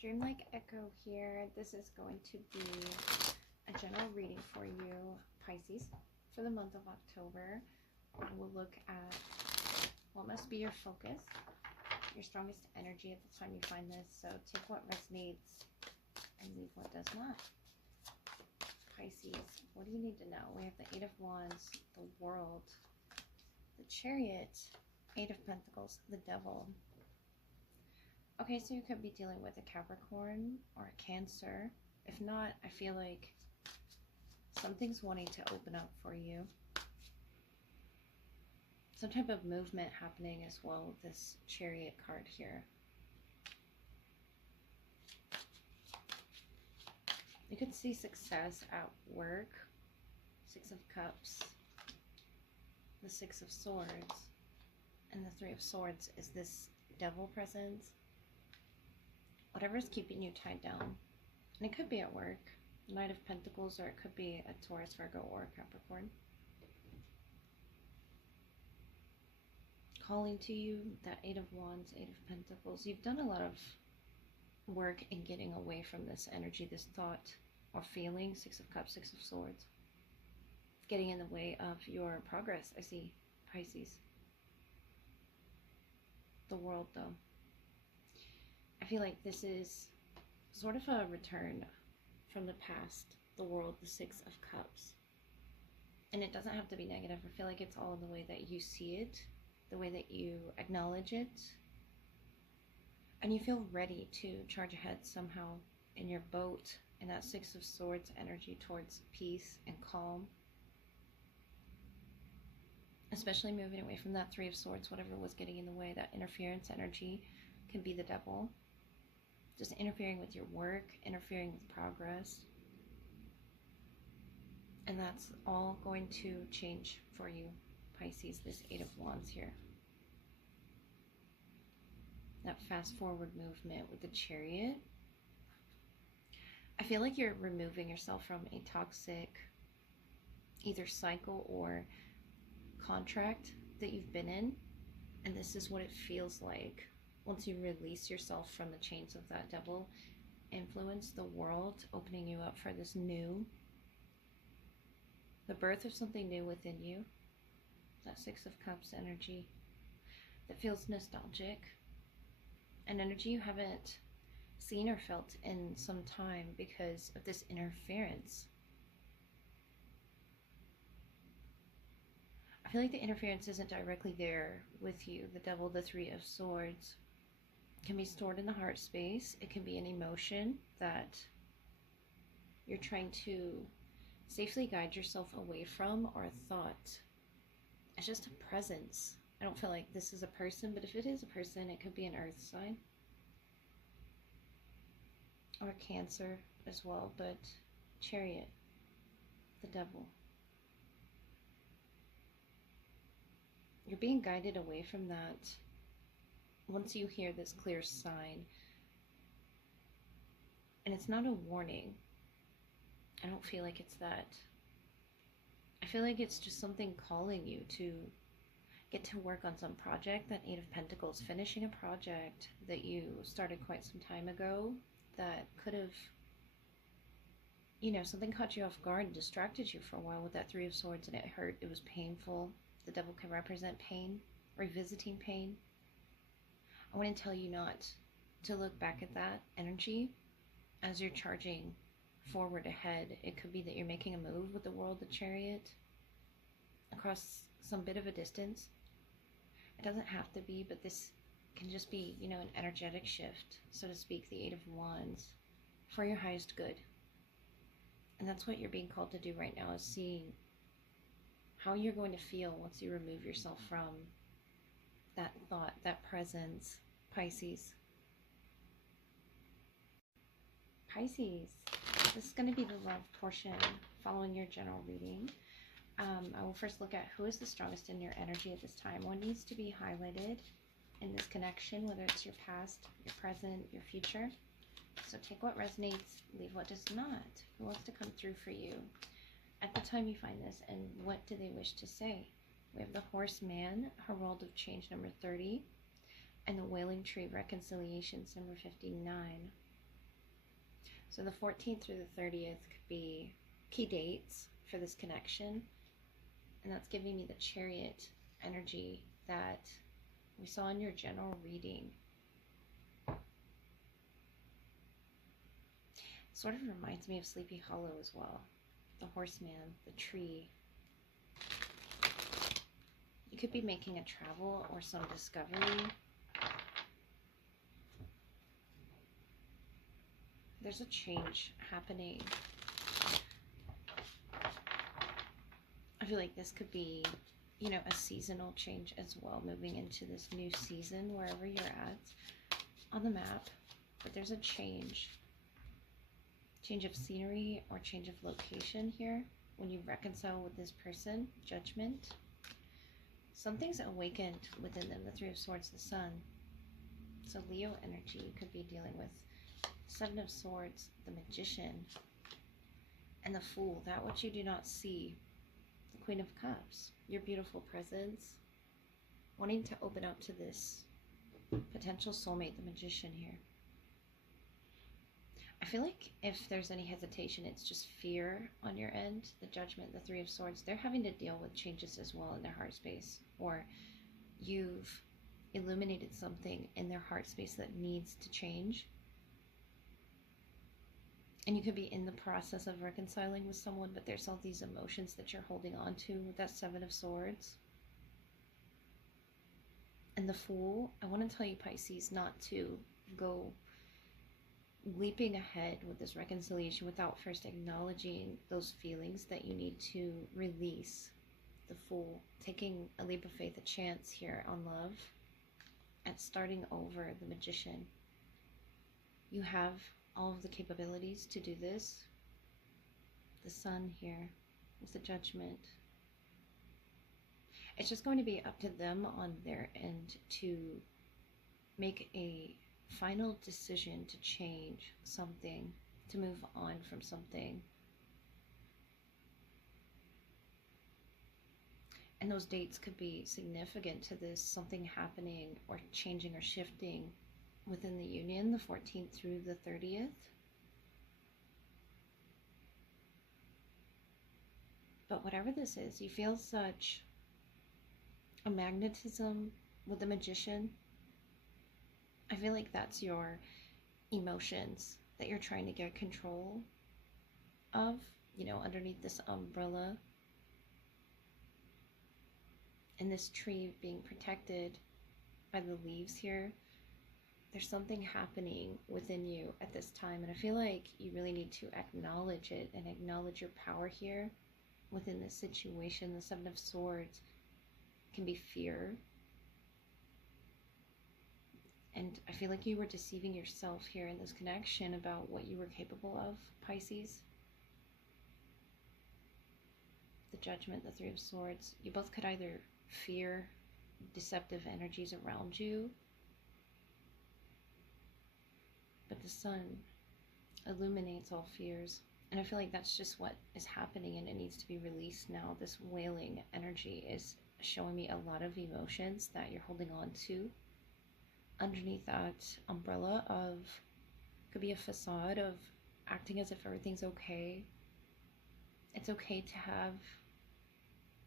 Dreamlike Echo here. This is going to be a general reading for you, Pisces, for the month of October. We'll look at what must be your focus, your strongest energy at the time you find this. So take what resonates and leave what does not. Pisces, what do you need to know? We have the Eight of Wands, the World, the Chariot, Eight of Pentacles, the Devil. Okay, so you could be dealing with a Capricorn or a Cancer. If not, I feel like something's wanting to open up for you. Some type of movement happening as well with this Chariot card here. You could see success at work. Six of Cups, the Six of Swords, and the Three of Swords is this Devil presence. Whatever's keeping you tied down. And it could be at work, Knight of Pentacles, or it could be a Taurus, Virgo, or a Capricorn. Calling to you, that Eight of Wands, Eight of Pentacles. You've done a lot of work in getting away from this energy, this thought or feeling. Six of Cups, Six of Swords. Getting in the way of your progress, I see, Pisces. The World, though. I feel like this is sort of a return from the past. The World, the Six of Cups. And it doesn't have to be negative. I feel like it's all in the way that you see it, the way that you acknowledge it. And you feel ready to charge ahead somehow in your boat, in that Six of Swords energy towards peace and calm. Especially moving away from that Three of Swords, whatever was getting in the way, that interference energy can be the Devil. Just interfering with your work, interfering with progress. And that's all going to change for you, Pisces, this Eight of Wands here. That fast forward movement with the Chariot. I feel like you're removing yourself from a toxic either cycle or contract that you've been in. And this is what it feels like once you release yourself from the chains of that Devil influence, the World, opening you up for this new, the birth of something new within you. That Six of Cups energy that feels nostalgic, an energy you haven't seen or felt in some time because of this interference. I feel like the interference isn't directly there with you. The Devil, the Three of Swords, can be stored in the heart space. It can be an emotion that you're trying to safely guide yourself away from, or a thought. It's just a presence. I don't feel like this is a person, but if it is a person, it could be an earth sign. Or Cancer as well, but Chariot, the Devil. You're being guided away from that once you hear this clear sign. And it's not a warning. I don't feel like it's that. I feel like it's just something calling you to get to work on some project. That Eight of Pentacles, finishing a project that you started quite some time ago that could have, you know, something caught you off guard and distracted you for a while with that Three of Swords, and it hurt. It was painful. The Devil can represent pain, revisiting pain. I want to tell you not to look back at that energy as you're charging forward ahead. It could be that you're making a move with the World, the Chariot, across some bit of a distance. It doesn't have to be, but this can just be, you know, an energetic shift, so to speak, the Eight of Wands, for your highest good. And that's what you're being called to do right now, is seeing how you're going to feel once you remove yourself from that thought, that presence, Pisces. Pisces, this is going to be the love portion following your general reading. I will first look at who is the strongest in your energy at this time. What needs to be highlighted in this connection, whether it's your past, your present, your future. So take what resonates, leave what does not. Who wants to come through for you at the time you find this, and what do they wish to say? We have the Horseman, Herald of Change, number 30, and the Wailing Tree, Reconciliations, number 59. So the 14th through the 30th could be key dates for this connection. And that's giving me the Chariot energy that we saw in your general reading. Sort of reminds me of Sleepy Hollow as well. The horseman, the tree. You could be making a travel or some discovery. There's a change happening. I feel like this could be, you know, a seasonal change as well, moving into this new season wherever you're at on the map. But there's a change of scenery or change of location here when you reconcile with this person. Judgment. Something's awakened within them. The Three of Swords, the Sun. So Leo energy you could be dealing with. Seven of Swords, the Magician, and the Fool. That which you do not see. The Queen of Cups. Your beautiful presence. Wanting to open up to this potential soulmate, the Magician here. I feel like if there's any hesitation, it's just fear on your end. The Judgment, the Three of Swords, they're having to deal with changes as well in their heart space. Or you've illuminated something in their heart space that needs to change. And you could be in the process of reconciling with someone, but there's all these emotions that you're holding on to with that Seven of Swords. And the Fool, I want to tell you, Pisces, not to go leaping ahead with this reconciliation without first acknowledging those feelings that you need to release. The Fool, taking a leap of faith, a chance here on love, at starting over. The Magician. You have all of the capabilities to do this. The Sun here with the Judgment. It's just going to be up to them on their end to make a final decision to change something, to move on from something. And those dates could be significant to this, something happening or changing or shifting within the union, the 14th through the 30th. But whatever this is, you feel such a magnetism with the Magician. I feel like that's your emotions that you're trying to get control of, you know, underneath this umbrella. And this tree being protected by the leaves here. There's something happening within you at this time. And I feel like you really need to acknowledge it and acknowledge your power here within this situation. The Seven of Swords can be fear. And I feel like you were deceiving yourself here in this connection about what you were capable of, Pisces. The Judgment, the Three of Swords. You both could either fear deceptive energies around you, but the Sun illuminates all fears. And I feel like that's just what is happening, and it needs to be released now. This wailing energy is showing me a lot of emotions that you're holding on to underneath that umbrella of, could be a facade of acting as if everything's okay. It's okay to have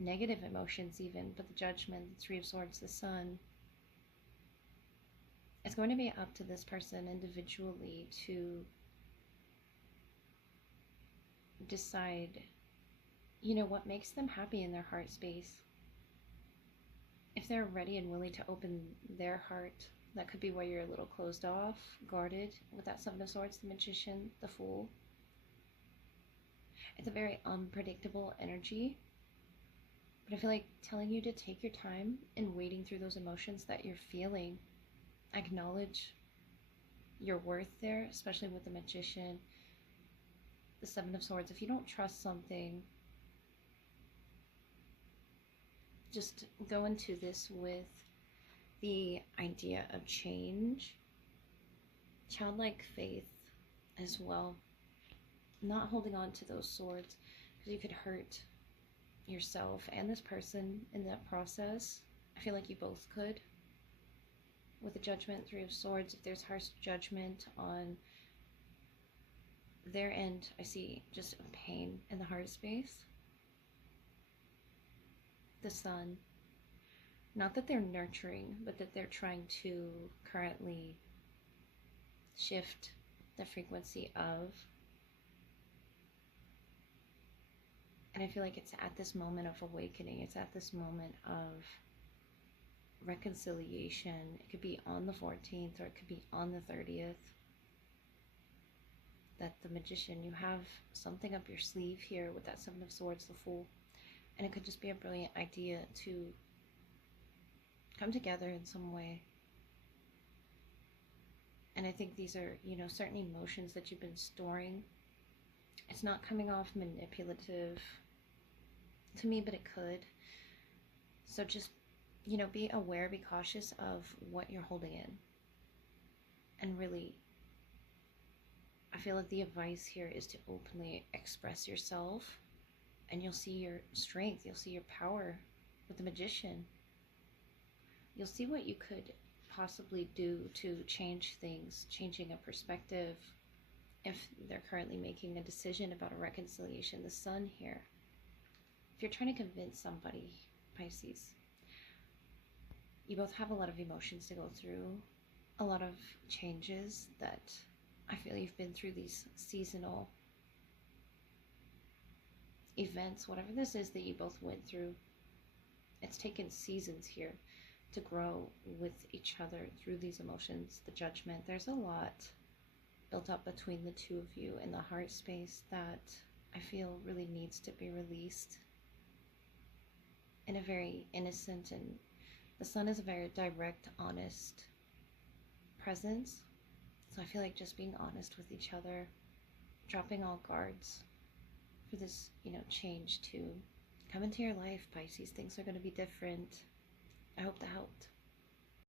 negative emotions even, but the Judgment, the Three of Swords, the Sun, it's going to be up to this person individually to decide, you know, what makes them happy in their heart space. If they're ready and willing to open their heart, that could be where you're a little closed off, guarded with that Seven of Swords, the Magician, the Fool. It's a very unpredictable energy, but I feel like telling you to take your time and wading through those emotions that you're feeling. Acknowledge your worth there, especially with the Magician, the Seven of Swords. If you don't trust something, just go into this with the idea of change, childlike faith as well, not holding on to those swords, because you could hurt yourself and this person in that process. I feel like you both could. With the Judgment, Three of Swords, if there's harsh judgment on their end, I see just a pain in the heart space. The Sun, not that they're nurturing, but that they're trying to currently shift the frequency of. And I feel like it's at this moment of awakening, it's at this moment of reconciliation. It could be on the 14th or it could be on the 30th. That the Magician, you have something up your sleeve here with that Seven of Swords, the Fool. And it could just be a brilliant idea to come together in some way. And I think these are, certain emotions that you've been storing. It's not coming off manipulative to me, but it could. So just, be aware, be cautious of what you're holding in. And really, I feel like the advice here is to openly express yourself, and you'll see your strength, you'll see your power with the Magician. You'll see what you could possibly do to change things, changing a perspective if they're currently making a decision about a reconciliation. The Sun here. If you're trying to convince somebody, Pisces, you both have a lot of emotions to go through, a lot of changes that I feel you've been through, these seasonal events, whatever this is that you both went through. It's taken seasons here to grow with each other through these emotions, the Judgment. There's a lot built up between the two of you in the heart space that I feel really needs to be released in a very innocent, and the Sun is a very direct, honest presence. So I feel like just being honest with each other, dropping all guards for this, change to come into your life, Pisces. Things are going to be different. I hope that helped.